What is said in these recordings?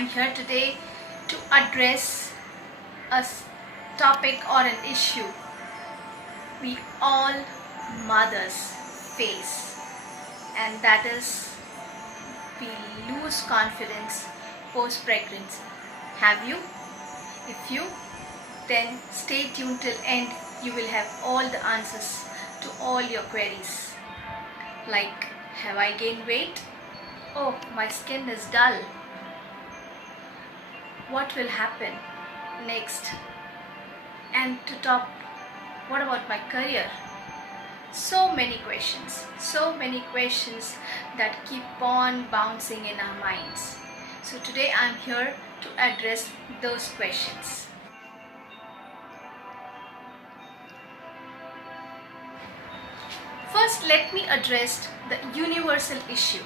I'm here today to address a topic or an issue we all mothers face, and that is we lose confidence post pregnancy. Have you? If you, then stay tuned till end. You will have all the answers to all your queries. Like, have I gained weight? Oh, my skin is dull. What will happen next? And to top, what about my career? So many questions that keep on bouncing in our minds. So today I'm here to address those questions. First, let me address the universal issue.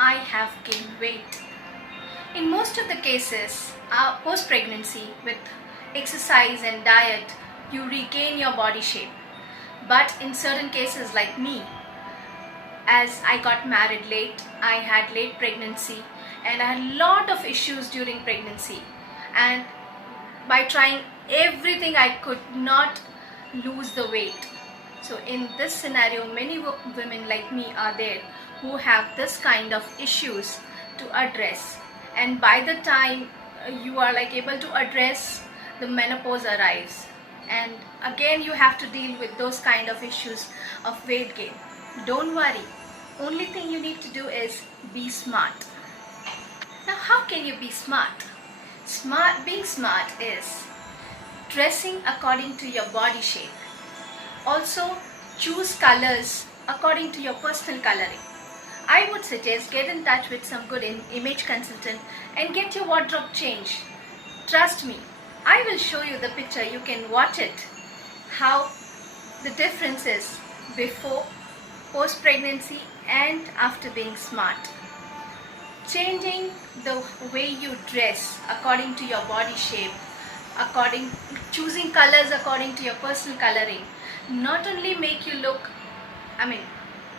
I have gained weight. In most of the cases, post-pregnancy, with exercise and diet, you regain your body shape. But in certain cases like me, as I got married late, I had late pregnancy, and I had a lot of issues during pregnancy. And by trying everything, I could not lose the weight. So in this scenario, many women like me are there who have this kind of issues to address. And by the time you are able to address, the menopause arrives. And again, you have to deal with those kind of issues of weight gain. Don't worry. Only thing you need to do is be smart. Now, how can you be smart? Being smart is dressing according to your body shape. Also, choose colors according to your personal coloring. I would suggest get in touch with some good image consultant and get your wardrobe changed. Trust me, I will show you the picture. You can watch it, how the difference is before, post pregnancy and after being smart. Changing the way you dress according to your body shape, choosing colors according to your personal coloring, not only make you look,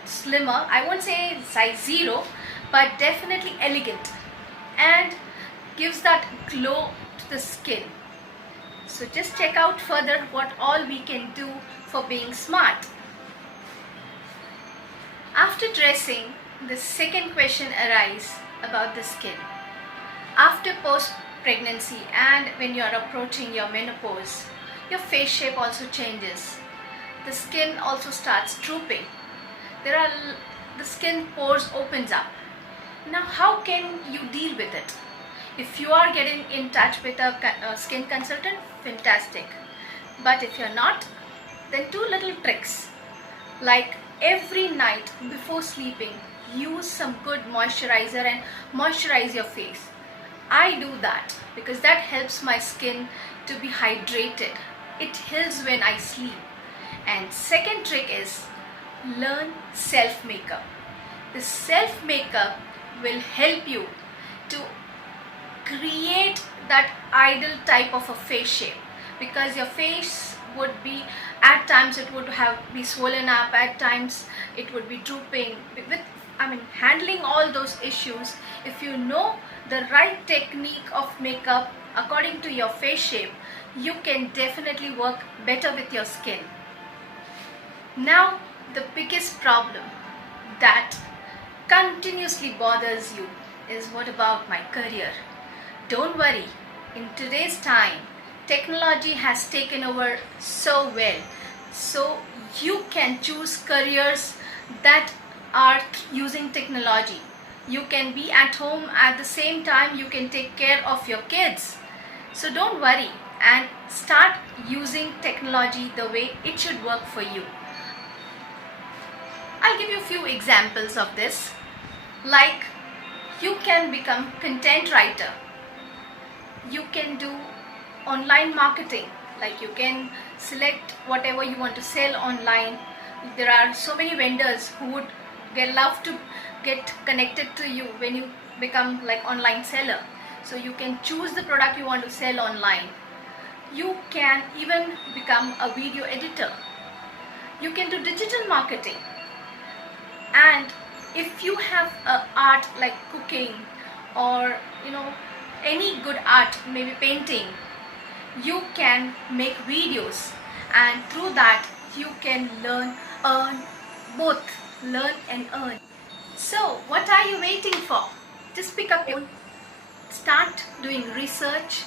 slimmer, I won't say size 0, but definitely elegant, and gives that glow to the skin. So just check out further what all we can do for being smart. After dressing, the second question arises about the skin. After post-pregnancy and when you are approaching your menopause, your face shape also changes. The skin also starts drooping. The skin pores opens up. Now, how can you deal with it? If you are getting in touch with a skin consultant, fantastic. But if you're not, then 2 little tricks. Like every night before sleeping, use some good moisturizer and moisturize your face. I do that because that helps my skin to be hydrated. It heals when I sleep. And second trick is learn self makeup. The self makeup will help you to create that ideal type of a face shape, because your face would be, at times it would be swollen up, at times it would be drooping. Handling all those issues, if you know the right technique of makeup according to your face shape, you can definitely work better with your skin. Now, the biggest problem that continuously bothers you is, what about my career? Don't worry, in today's time, technology has taken over so well. So you can choose careers that are using technology. You can be at home at the same time you can take care of your kids. So don't worry and start using technology the way it should work for you. I'll give you a few examples of this. Like, you can become content writer. You can do online marketing. Like, you can select whatever you want to sell online. There are so many vendors who would love to get connected to you when you become like online seller. So you can choose the product you want to sell online. You can even become a video editor. You can do digital marketing. And if you have art like cooking or any good art, maybe painting, you can make videos, and through that you can earn, both learn and earn. So what are you waiting for? Just pick up your phone, start doing research,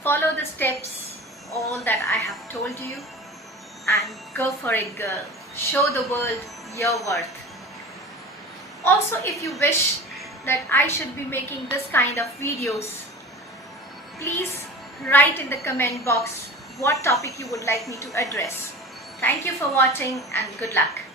follow the steps, all that I have told you, and go for it, girl. Show the world your worth. Also, if you wish that I should be making this kind of videos, please write in the comment box what topic you would like me to address. Thank you for watching and good luck.